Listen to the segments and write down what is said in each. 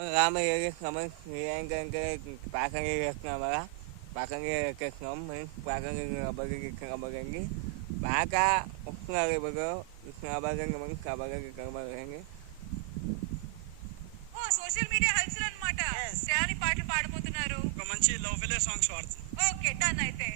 Kami kami yang pakai nama pakai kami pakai bagi baka ngari bago ngabagan naman kabagan ఓ social media హల్చల్ అన్నమాట. శ్రేయాని పాటలు పాడబోతున్నారు. ఒక మంచి love failure songs పాడుతుంది. Okay done అయితే.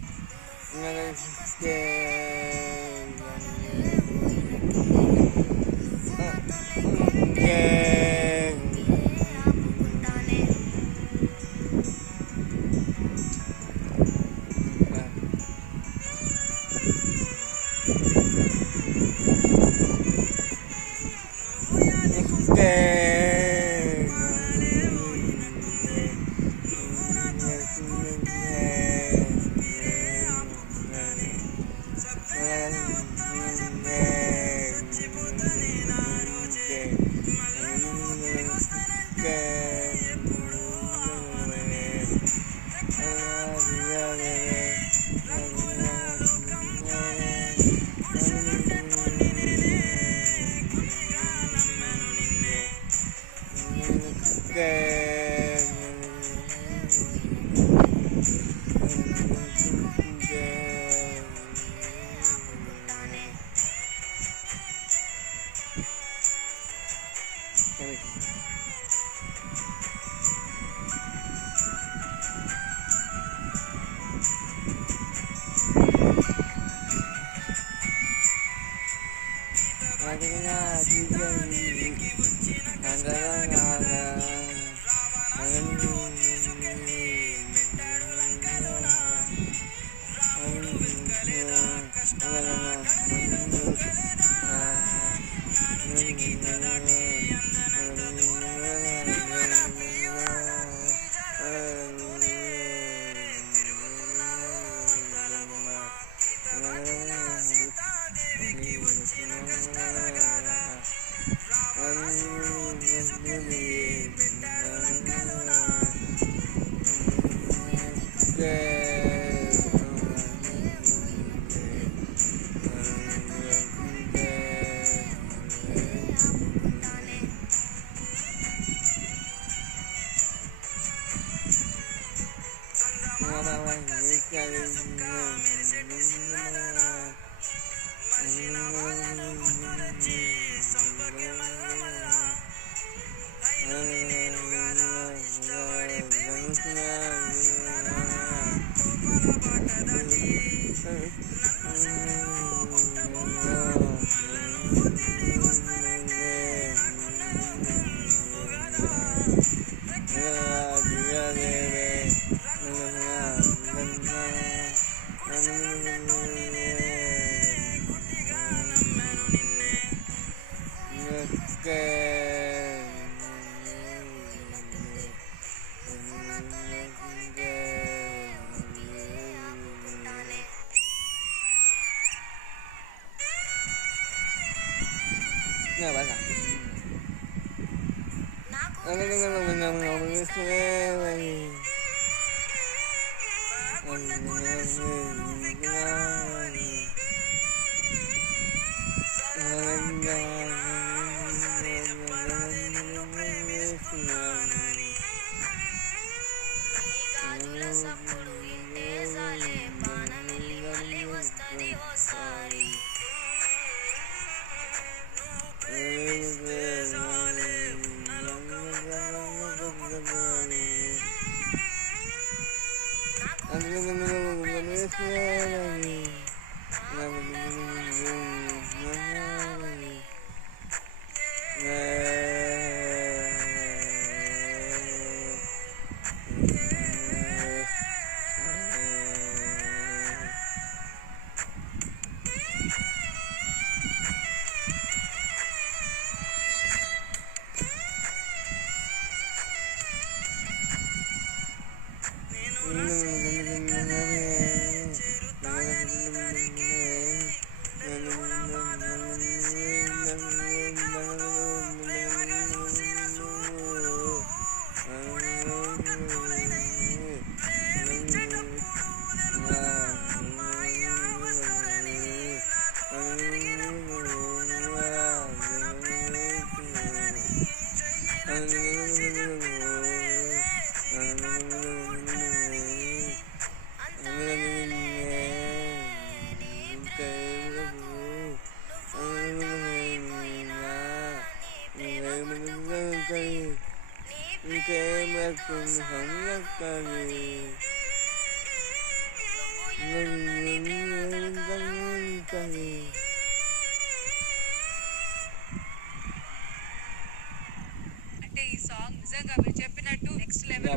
అంటే ఈ సాంగ్ నిజంగా మీరు చెప్పినట్టు నెక్స్ట్ లెవెల్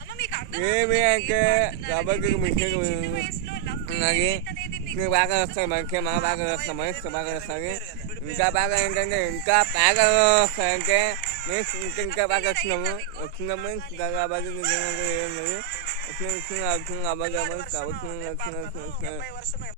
అమ్మ మీకు అర్థం ఏమి అంటే కాబట్టి బాగా వస్తాయి మనకి మా బాగా వస్తాం మనకి బాగా వస్తాయి ఇంకా బాగా ఏంటంటే ఇంకా బాగా వస్తాయంటే ఇంకా బాగా వచ్చినాము ఇంకా బాగా ఏం లేదు వచ్చిన అబ్బాయి కాబట్టి